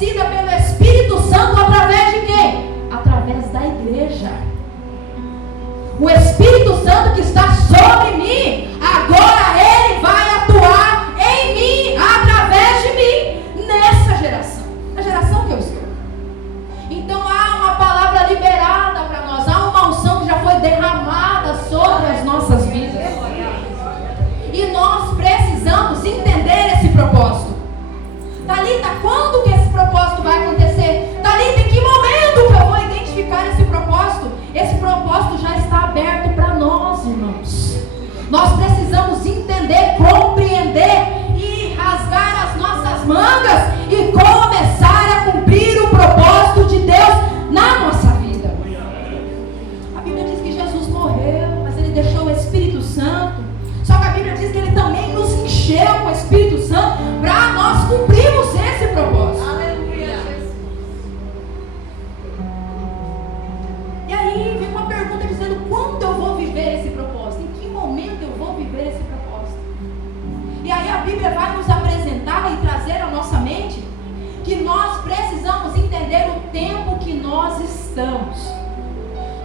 estabelecida pelo Espírito Santo através de quem? Através da igreja. O Espírito Santo que está sobre mim, agora ele vai atuar em mim, através de mim, nessa geração, na geração que eu estou. Então há uma palavra liberada para nós, há uma unção que já foi derramada sobre as nossas vidas. E nós precisamos entender esse propósito. Thalita, quando que esse propósito vai acontecer? Thalita, em que momento que eu vou identificar esse propósito? Esse propósito já está aberto para nós, irmãos. Nós precisamos entender, compreender e rasgar as nossas mangas e começar a cumprir o propósito de Deus na nossa vida. A Bíblia diz que Jesus morreu, mas ele deixou o Espírito Santo. Só que a Bíblia diz que ele também nos encheu com o Espírito Santo para nós cumprirmos esse propósito. Aleluia. E aí vem uma pergunta dizendo: quando eu vou viver esse propósito? Em que momento eu vou viver esse propósito? E aí a Bíblia vai nos apresentar e trazer à nossa mente que nós precisamos entender o tempo que nós estamos.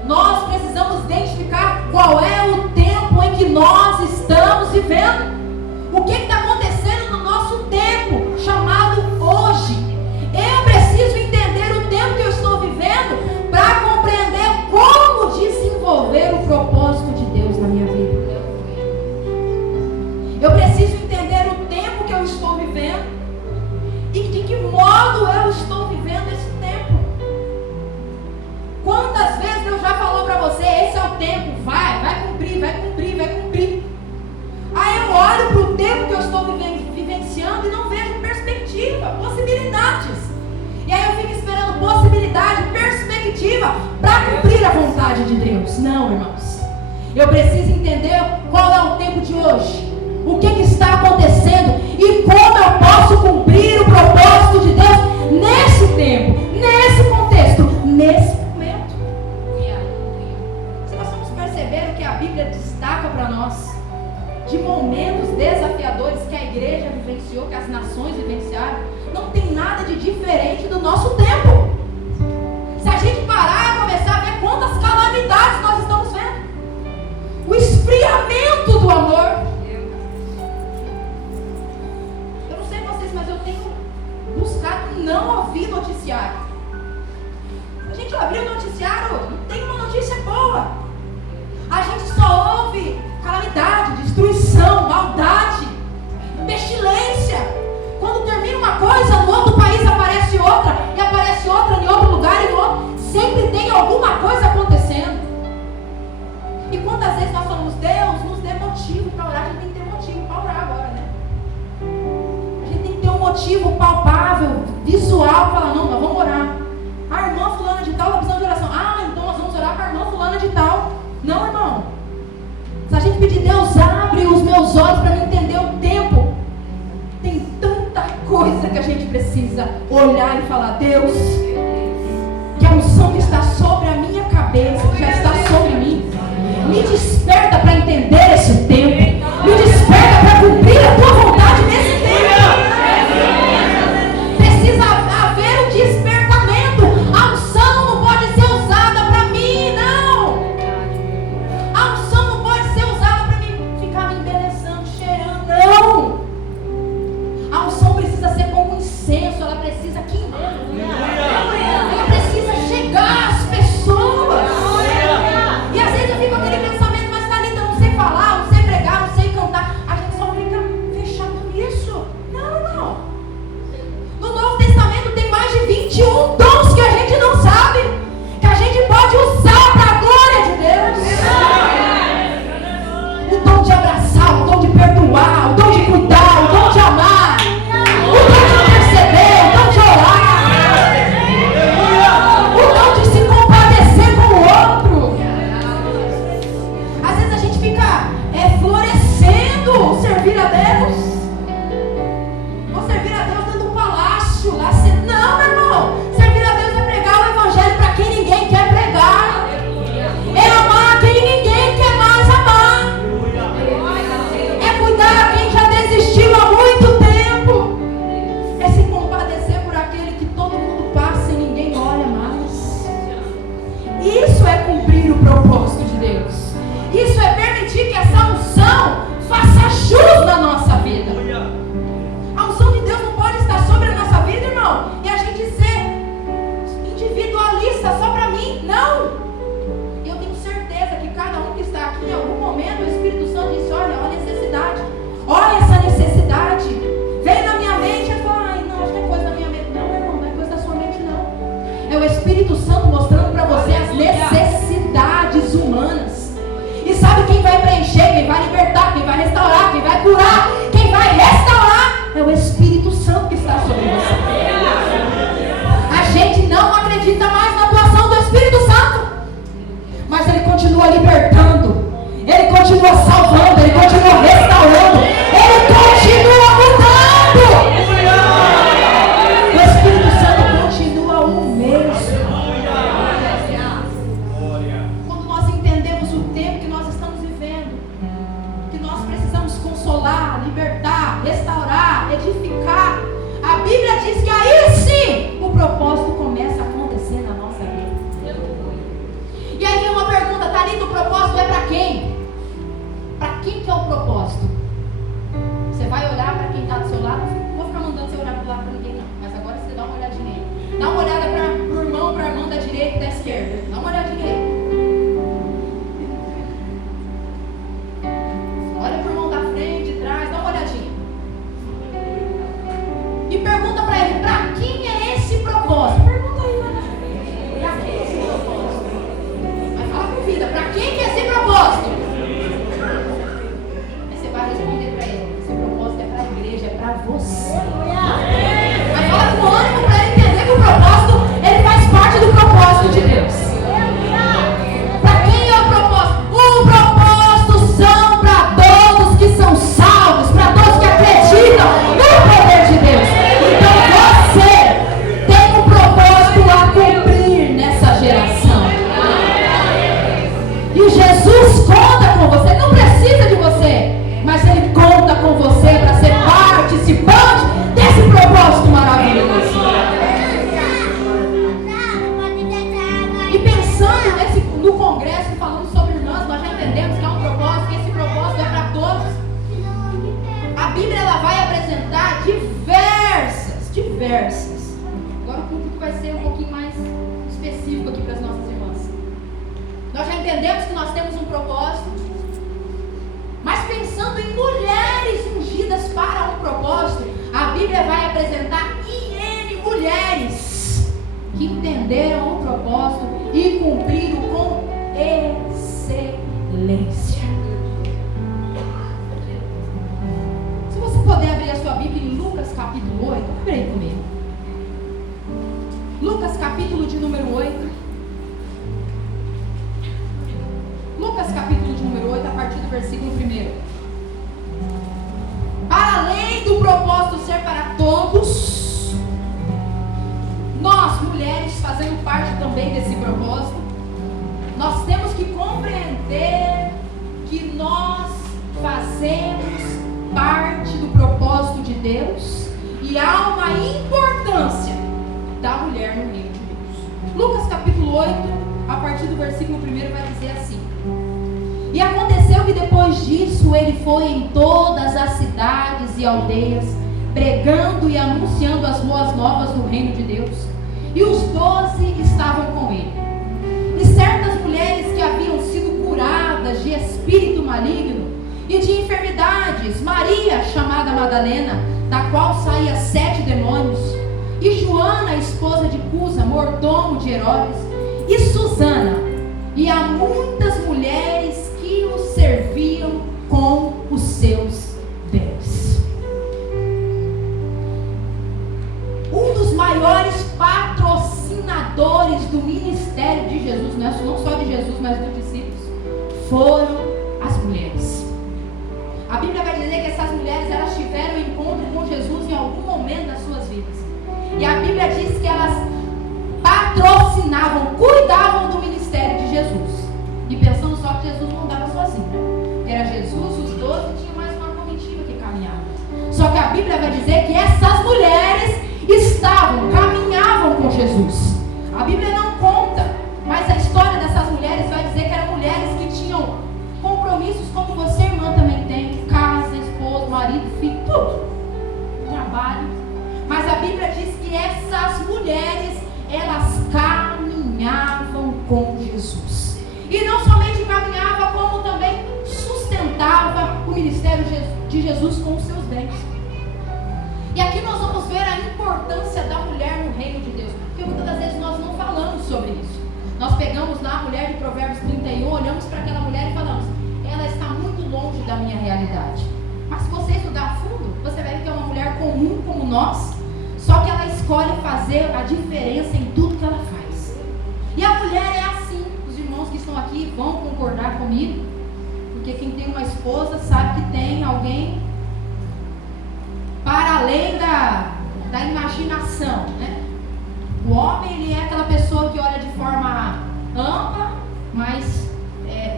Nós precisamos identificar qual é o tempo em que nós estamos vivendo. O que está acontecendo no nosso tempo, chamado hoje. Eu preciso entender o tempo que eu estou vivendo para compreender como desenvolver o propósito de Deus na minha vida. Eu preciso entender o tempo que eu estou vivendo e de que modo eu estou vivendo esse tempo. Quantas vezes Deus já falou para você: esse é o tempo, vai cumprir, vai cumprir, vai cumprir. Aí eu olho para o tempo que eu estou vivenciando e não vejo perspectiva, possibilidades. E aí eu fico esperando possibilidade, perspectiva para cumprir a vontade de Deus. Não, irmãos. Eu preciso entender qual é o tempo de hoje. O que está acontecendo e como eu posso cumprir o propósito de Deus nesse tempo, nesse contexto, nesse momento. Se nós vamos perceber o que a Bíblia destaca para nós de momentos desafiadores que a igreja vivenciou, que as nações vivenciaram, não tem nada de diferente do nosso tempo. Se a gente parar e começar a ver quantas calamidades nós estamos vendo, o esfriamento do amor. Eu não sei vocês, mas eu tenho buscado não ouvir noticiário. A gente abriu o noticiário, não tem uma notícia boa. A gente só ouve calamidade, destruição, maldade, pestilência. Quando termina uma coisa, no outro país aparece outra, e aparece outra em outro lugar, e no outro. Sempre tem alguma coisa acontecendo. E quantas vezes nós falamos: Deus, nos dê motivo para orar. A gente tem que ter motivo para orar agora, né? A gente tem que ter um motivo palpável, visual, para falar: não, nós vamos orar. A irmã fulana de tal está precisando de oração. Então nós vamos orar para a irmã fulana de tal. Não, irmão. Se a gente pedir: Deus, abre os meus olhos para me entender o tempo. Tem tanta coisa que a gente precisa olhar e falar: Deus, que a unção que está sobre a minha cabeça, que já está sobre mim, me desperta para entender esse tempo. Me desperta para cumprir a tua vontade nesse tempo. Precisa haver um despertamento. A unção não pode ser usada para mim, não. A unção não pode ser usada para mim ficar me embelezando, cheirando, não. A unção precisa ser como um incenso, ela precisa queimar. Ela precisa chegar às pessoas. E às vezes eu fico com aquele pensamento: mas Thalita, eu não sei falar. curar, quem vai restaurar é o Espírito Santo que está sobre você. A gente não acredita mais na atuação do Espírito Santo, mas ele continua libertando, ele continua salvando, ele continua restaurando, ele continua mudando. O Espírito Santo continua o mesmo. Quando nós entendemos o tempo que nós estamos vivendo, que nós precisamos consolar, libertar, restaurar, edificar, a Bíblia diz que aí sim o propósito começa a acontecer na nossa vida. E aí vem uma pergunta, Thalita, o propósito é para quem? Para quem que é o propósito? Você vai olhar para quem está do seu lado? Não vou ficar mandando você olhar para o lado para ninguém não, mas agora você dá uma olhadinha nele. Dá uma olhada para o irmão, para a irmã da direita e da esquerda. Dá uma olhadinha nele. Olha para o irmão da frente, de trás, dá uma olhadinha. E pergunta para ele, para quem é esse propósito? Pergunta aí, né? Para quem é esse propósito? Vai falar com vida, para quem que é esse propósito? Aí você vai responder para ele, esse propósito é para a igreja, é para você. Mas fala com ânimo para ele entender que o propósito, ele faz parte do propósito de Deus. Para quem é o propósito? O propósito são para todos que são salvos, para todos que acreditam no poder de Deus. Então você tem um propósito a cumprir nessa geração. E Jesus conta com você, não precisa de você, mas Ele conta com você para ser participante desse propósito maravilhoso. E pensando no congresso, falando sobre irmãs, nós já entendemos que há um propósito, que esse propósito é para todos. A Bíblia ela vai apresentar diversas. Agora o público vai ser um pouquinho mais específico aqui para as nossas irmãs. Nós já entendemos que nós temos um propósito, mas pensando em mulheres ungidas para um propósito, a Bíblia vai apresentar N mulheres que entenderam o propósito e cumpriram com excelência. Se você puder abrir a sua Bíblia em Lucas capítulo 8, abre aí comigo. Lucas capítulo de número 8. Lucas capítulo de número 8, a partir do versículo 1. Para além do propósito ser para todos, nós mulheres fazendo parte também desse propósito, nós temos que compreender que nós fazemos parte do propósito de Deus e há uma importância da mulher no reino de Deus. Lucas capítulo 8, a partir do versículo 1 vai dizer assim: E aconteceu que depois disso ele foi em todas as cidades e aldeias, pregando e anunciando as boas novas do reino de Deus. E os 12 estavam com ele. E certas mulheres que haviam sido curadas de espírito maligno e de enfermidades, Maria, chamada Madalena, da qual saía 7 demônios, e Joana, esposa de Cusa, mordomo de Herodes, e Susana, e há muitas mulheres que o serviam com os seus bens. Um dos maiores patrocinadores do ministério de Jesus, não só de Jesus, mas dos discípulos, foram as mulheres. A Bíblia vai dizer que essas mulheres, elas tiveram encontro com Jesus em algum momento das suas vidas. E a Bíblia diz que elas patrocinavam, cuidavam do ministério de Jesus. E pensando só que Jesus não andava sozinho, né? Era Jesus, os 12 e tinha mais uma comitiva que caminhava. Só que a Bíblia vai dizer que essas mulheres caminhavam com Jesus. A Bíblia não conta, mas a história dessas mulheres vai dizer que eram mulheres que tinham compromissos como você, irmã, também tem: casa, esposo, marido, filho, tudo, trabalho. Mas a Bíblia diz que essas mulheres, elas caminhavam com Jesus. E não somente caminhava, como também sustentava o ministério de Jesus com os seus bens. E aqui nós vamos ver a importância da mulher no reino de Deus, porque muitas das vezes nós não falamos sobre isso. Nós pegamos lá a mulher de Provérbios 31, olhamos para aquela mulher e falamos: ela está muito longe da minha realidade. Mas se você como nós, só que ela escolhe fazer a diferença em tudo que ela faz. E a mulher é assim. Os irmãos que estão aqui vão concordar comigo, porque quem tem uma esposa sabe que tem alguém para além da imaginação, né? O homem, ele é aquela pessoa que olha de forma ampla, mas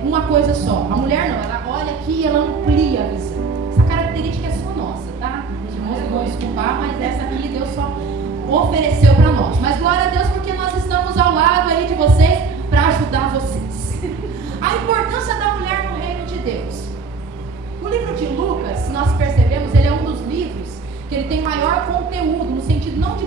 uma coisa só. A mulher não, ela olha aqui e ela amplia a visão. Essa característica é só nossa, tá? Os irmãos não vão desculpar, mas essa aqui Deus só ofereceu para nós. Mas glória a Deus, porque nós estamos ao lado aí de vocês para ajudar vocês. A importância da mulher no reino de Deus. O livro de Lucas, se nós percebemos, ele é um dos livros que ele tem maior conteúdo, no sentido não de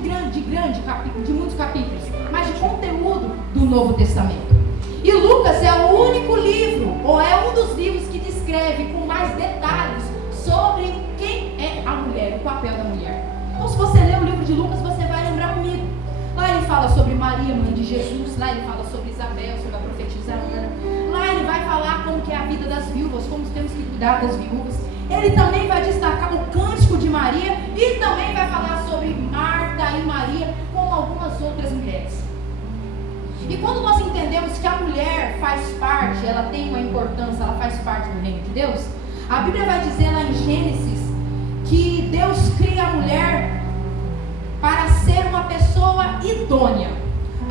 muitos capítulos, mas de conteúdo do Novo Testamento. E Lucas é o único livro, ou é um dos livros que descreve com mais detalhes sobre quem é a mulher, o papel da mulher. Então, se você ler o livro de Lucas, você vai lembrar comigo. Lá ele fala sobre Maria, mãe de Jesus. Lá ele fala sobre Isabel, sobre a profetisa Ana. Lá ele vai falar como que é a vida das viúvas, como temos que cuidar das viúvas. Ele também vai destacar o cântico de Maria e também vai falar sobre Marta e Maria, como algumas outras mulheres. E quando nós entendemos que a mulher faz parte, ela tem uma importância, ela faz parte do reino de Deus, a Bíblia vai dizer lá em Gênesis que Deus cria a mulher para ser uma pessoa idônea.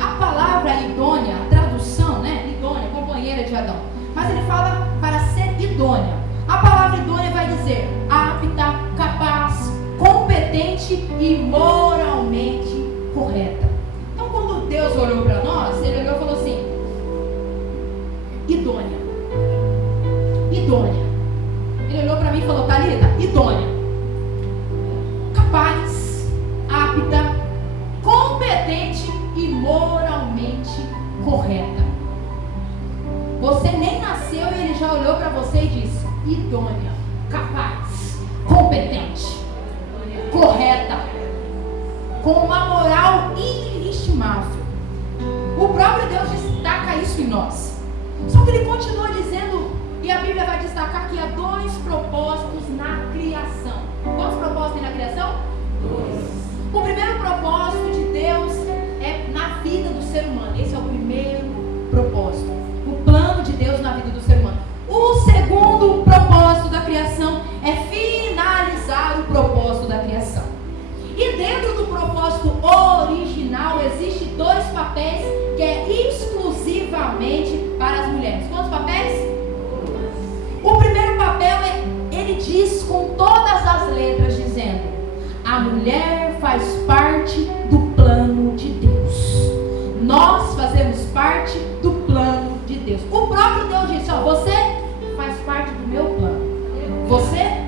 A palavra idônea, a tradução, né? Idônea, companheira de Adão. Mas ele fala para ser idônea. A palavra idônea vai dizer apta, capaz, competente e moralmente correta. Então, quando Deus olhou para nós, ele olhou e falou assim: idônea. Idônea. Ele olhou para mim e falou: Thalita, idônea. Capaz, apta, competente e moralmente correta. Você nem nasceu e ele já olhou para você e disse: idônea, capaz, competente, correta, com uma moral inestimável. O próprio Deus destaca isso em nós. Só que ele continua dizendo, e a Bíblia vai destacar que há dois propósitos na criação. Quantos propósitos tem na criação? Dois. O primeiro propósito de Deus é na vida do ser humano. Esse é o primeiro propósito. O plano de Deus na vida do ser humano. O segundo propósito da criação é finalizar o propósito da criação. E dentro do propósito original existe dois papéis que é exclusivamente para as mulheres. Quantos papéis? O primeiro papel ele diz com todas as letras, dizendo: a mulher faz parte do plano de Deus. Nós fazemos parte do plano de Deus. O próprio Deus disse: ó, você faz parte do meu plano. Você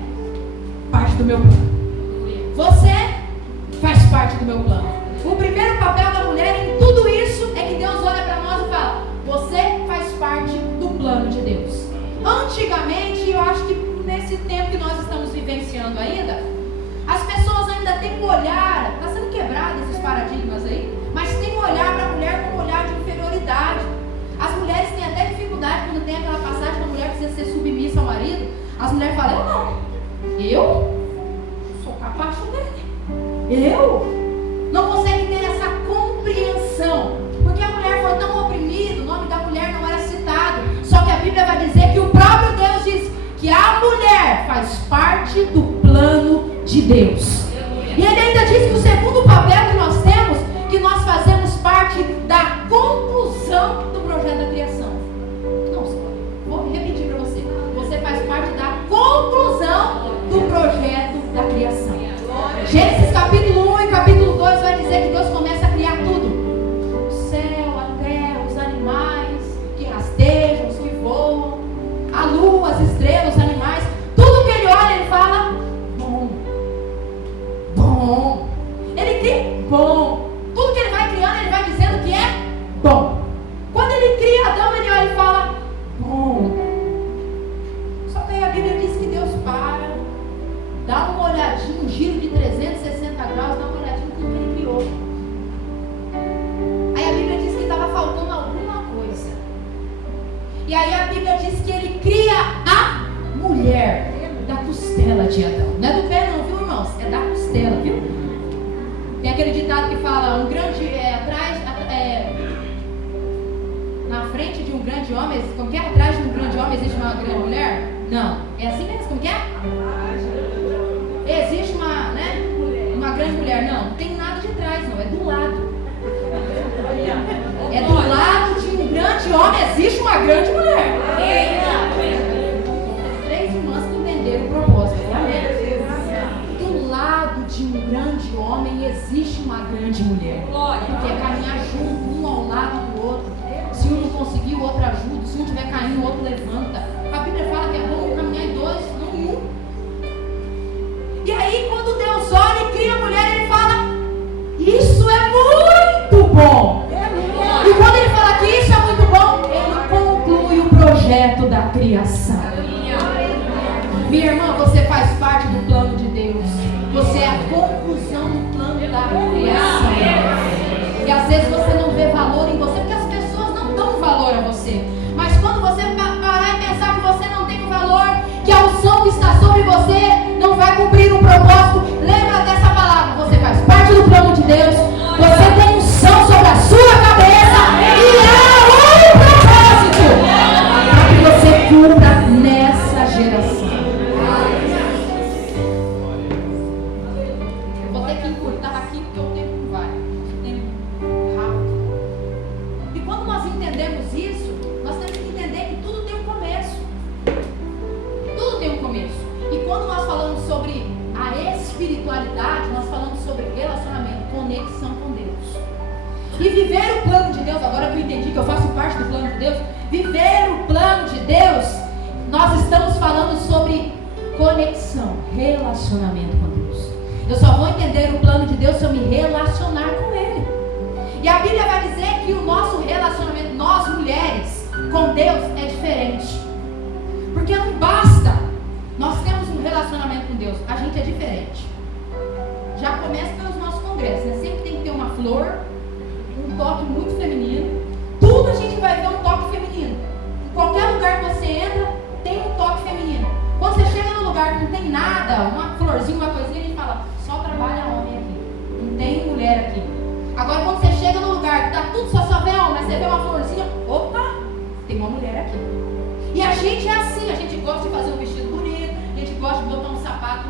parte do meu plano. Você faz parte do meu plano. O primeiro papel da mulher em tudo isso é que Deus olha para nós e fala: você faz parte do plano de Deus. Antigamente, eu acho que nesse tempo que nós estamos vivenciando ainda, as pessoas ainda têm um olhar, está sendo quebrado esses paradigmas aí, mas tem um olhar para a mulher como um olhar de inferioridade. As mulheres têm até dificuldade quando tem aquela passagem que a mulher precisa ser submissa ao marido. As mulheres falam: eu não, eu sou capaz dele, eu não consegue ter essa compreensão, porque a mulher foi tão oprimida, o nome da mulher não era citado. Só que a Bíblia vai dizer que o próprio Deus diz que a mulher faz parte do plano de Deus. E ele ainda diz que o segundo papel que nós temos, que nós fazemos parte da conclusão do projeto da criação. Não, vou repetir para você. Você faz parte da conclusão do projeto da criação. Gênesis capítulo 1 e capítulo 2 vai dizer que Deus começa a criar tudo. O céu, a terra, os animais que rastejam, os que voam, a lua, as estrelas, os animais. Tudo que ele olha, ele fala: bom. Bom. Ele cria bom. Tudo que ele vai criando, ele vai dizendo que é bom. Quando ele cria Adão, ele olha e fala: bom. Só que aí a Bíblia diz que Deus para, dá uma olhadinha, um giro de 360 graus, dá uma olhadinha em tudo que ele criou. Aí a Bíblia diz que estava faltando alguma coisa. E aí a Bíblia diz que ele cria a mulher da costela de Adão. Não é do pé não, viu, irmãos? É da costela, viu? que fala um grande na frente de um grande homem, como que é? Atrás de um grande homem existe uma grande mulher? Não. É assim mesmo? Como que é? Existe uma grande mulher. Não tem nada de trás, não. É do lado. É do lado de um grande homem existe uma grande mulher. Três irmãs que entenderam o propósito. Do lado de um grande homem existe uma grande mulher. Porque é caminhar junto, um ao lado do outro. Se um não conseguir, o outro ajuda. Se um estiver caindo, o outro levanta. A Bíblia fala que é bom caminhar em dois, não em um. E aí, quando Deus olha e cria a mulher, Ele fala: isso é muito bom. E quando Ele fala que isso é muito bom, Ele conclui o projeto da criação. Minha irmã, você faz parte do plano de Deus. Você é a conclusão do plano da criação. E às vezes você não vê valor em você, porque as pessoas não dão valor a você. Mas quando você parar e pensar que você não tem o valor, que a unção que está sobre você não vai cumprir o propósito, lembra dessa palavra: você faz parte do plano de Deus. Você tem unção sobre a sua cabeça e há um propósito para que você cumpra nessa geração. Eu vou ter que encurtar aqui porque o tempo não vai. O tempo rápido. E quando nós entendemos isso, nós temos que entender que tudo tem um começo. Tudo tem um começo. E quando nós falamos sobre a espiritualidade, nós falamos sobre relacionamento, conexão com Deus. E viver o plano de Deus, agora que eu entendi que eu faço parte do plano de Deus, viver o plano de Deus, nós estamos falando sobre conexão, relacionamento com Deus. Eu só vou entender o plano de Deus se eu me relacionar com Ele. E a Bíblia vai dizer que o nosso relacionamento, nós mulheres, com Deus é diferente. Porque não basta nós temos um relacionamento com Deus, a gente é diferente. Já começa pelos nossos congressos, né? Sempre tem que ter uma flor, um toque muito feminino. Tudo a gente vai ver um toque feminino. Em qualquer lugar que você entra, tem um toque feminino. Quando você chega num lugar que não tem nada, uma florzinha, uma coisinha, a gente fala: só trabalha homem aqui, não tem mulher aqui. Agora quando você chega num lugar que tá tudo só vê homem, mas você vê uma florzinha, opa, tem uma mulher aqui. E a gente é assim, a gente gosta de fazer um vestido bonito, a gente gosta de botar um sapato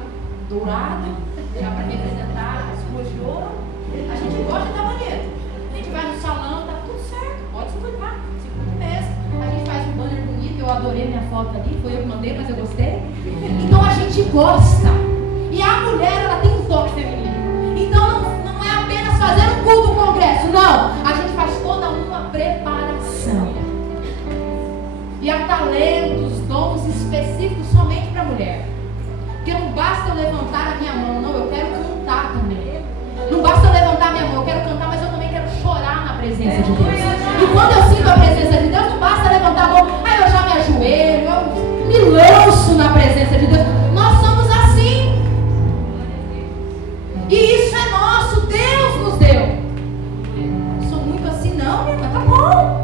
dourado, já para representar as ruas de ouro. A gente gosta de estar bonito. A gente vai no salão, tá tudo certo, pode se cuidar, se cuida mesmo. A gente faz um banner bonito, eu adorei minha foto ali, foi eu que mandei, mas eu gostei. Então a gente gosta. E a mulher, ela tem um toque feminino. Então não é apenas fazer um culto, um congresso, não. A gente faz toda uma preparação. E há talentos, dons específicos somente para a mulher. Porque não basta eu levantar a minha mão, não, eu quero cantar também. Não basta eu levantar a minha mão, eu quero cantar, mas eu também quero chorar na presença de Deus. E quando eu sinto a presença de Deus, não basta levantar a mão, aí eu já me ajoelho, eu me lanço na presença de Deus. Nós somos assim. E isso é nosso, Deus nos deu. Eu sou muito assim, não, minha irmã, tá bom.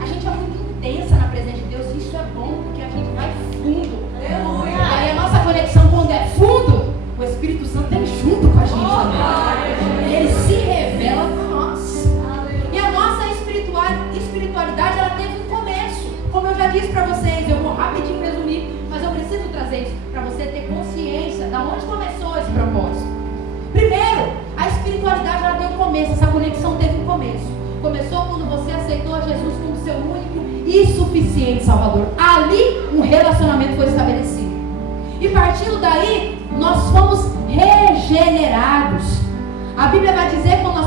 A gente é muito intensa na presença de Deus, e isso é bom, porque a gente vai fundo. E aí a nossa conexão, quando é fundo, o Espírito Santo vem junto com a gente também. Ele se revela para nós. E a nossa espiritualidade, ela teve um começo. Como eu já disse para vocês, eu vou rapidinho resumir, mas eu preciso trazer isso para você ter consciência de onde começou esse propósito. Primeiro, a espiritualidade, ela tem um começo, essa conexão teve um começo. Começou quando você aceitou a Jesus como seu único e suficiente Salvador. Ali um relacionamento foi estabelecido. E partindo daí, nós fomos regenerados. A Bíblia vai dizer, quando